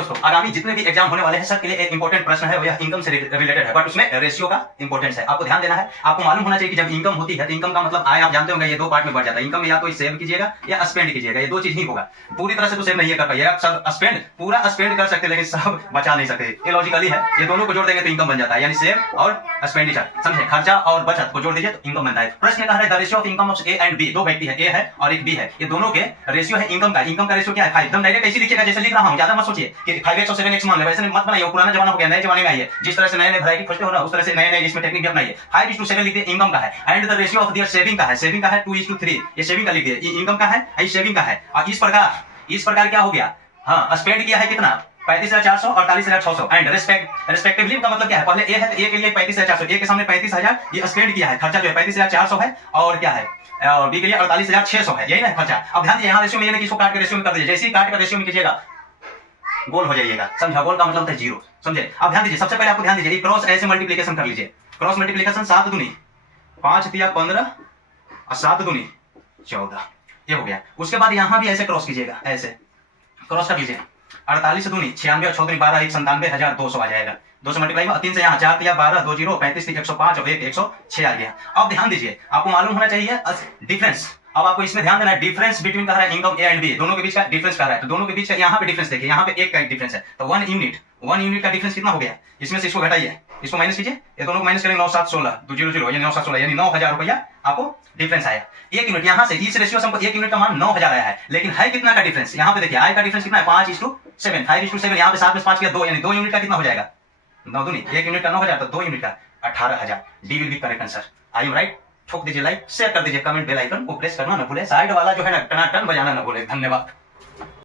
दोस्तों, आगामी जितने भी एग्जाम होने वाले हैं सबके लिए एक इंपॉर्टेंट प्रश्न है, वो यह इनकम से रिलेटेड है, बट उसमें रेशियो का इंपॉर्टेंस है। आपको ध्यान देना है। आपको मालूम होना चाहिए कि जब इनकम होती है तो इनकम का मतलब आय आप जानते होंगे ये दो पार्ट में बढ़ जाता है। इनकम या तो सेव कीजिएगा या स्पेंड कीजिएगा, ये दो चीज ही होगा। पूरी तरह से तो सेव नहीं कर पाइएगा, सब स्पेंड पूरा स्पेंड कर सकते लेकिन सब बचा नहीं सकते। ये लॉजिकली है। ये दोनों को जोड़ देंगे तो इनकम बन जाता है, यानी सेव और एक्सपेंडिचर, समझे? खर्चा और बचत को जोड़ दीजिए तो इनकम बनता है। प्रश्न कह रहा है the ratio of income of A and B. दो व्यक्ति है, ए है और एक बी है, ये दोनों के रेशियो है इनकम का। इनकम का रेशियो क्या है? 5। एकदम डायरेक्ट ऐसे लिखिएगा जैसे लिख रहा हूं, ज्यादा मत सोचिए कि 5x और 7x मान ले, वैसे मत बनाइए, वो पुराना जमाना हो गया, नए जमाने में आइए। जिस तरह से नए नए वैरायटी खोजते हो ना, उस तरह से नए नए इसमें टेक्निक भी अपनाइए। 5:7 लिख दिए, इनकम का है। And the ratio of their saving का है, सेविंग का है 2:3, ये सेविंग का लिख दिए। ये इनकम का है, ये सेविंग का है। और इस प्रकार क्या हो गया? हाँ, स्पेंड किया है कितना? 35,400 और 48,600। एंड रेस्पेक्टिवली का मतलब क्या है? पहले ए है तो ए के लिए 35,400, ए के सामने 35,000 ये स्पेंड किया है। खर्चा जो है 35,400 है और क्या है? और बी के लिए 48,600 है, यही ना खर्चा। अब ध्यान दीजिए, यहाँ रेशियो में ये नहीं कि इसको काट के रेशियो में कर दीजिए, जैसे ही काट के रेशियो में कीजिएगा गोल हो जाइएगा, समझा? गोल का मतलब होता है जीरो, समझे? अब ध्यान दीजिए, सबसे पहले आपको ध्यान दीजिए, क्रॉस ऐसे मल्टीप्लिकेशन कर लीजिए। क्रॉस मल्टीप्लिकेशन 7 दूनी 5 तिया 15 और 7 दूनी 14, ये हो गया। उसके बाद यहाँ भी ऐसे क्रॉस कीजिएगा, ऐसे क्रॉस कर लीजिए। 48 दूनी 96 और 6 दूनी 12, 97,200 आ जाएगा। 2 से मल्टीप्लाई हुआ, 3 से यहाँ 4 तिया 12, 2 0 35 105 और 1 106 आ गया। अब ध्यान दीजिए, आपको मालूम होना चाहिए डिफरेंस। अब आपको इसमें ध्यान देना है, डिफरेंस बिटवीन कह रहा है इनकम ए एंड बी, दोनों के बीच का डिफरेंस कह रहा है। तो दोनों के बीच का यहाँ पे डिफरेंस देखिए, यहाँ पे एक का डिफरेंस है, तो 1 यूनिट का डिफरेंस कितना हो गया? इसमें से इसको घटाइए, इसको माइनस कीजिए, ये दोनों को माइनस करेंगे 9,716 200 ये 9,716 यानी 9,000 रुपया आपको डिफरेंस आया। 1 यूनिट यहाँ से इस रेशियो से हमको 1 यूनिट का मान 9,000 आया है, लेकिन है कितना का डिफरेंस? यहाँ पे देखिए आय का डिफरेंस कितना है? 5:7 5:7, यहाँ पे 7 में 5 किया 2, यानी 2 यूनिट का कितना हो जाएगा? 9 दूनी 1 यूनिट का 9,000, तो 2 यूनिट का 18,000। D will be correct answer. I am right? ठोक दीजिए लाइक, शेयर कर दीजिए, कमेंट बेल आइकन को प्रेस करना न भूले, साइड वाला जो है ना टनाटन बजाना न भूले। धन्यवाद।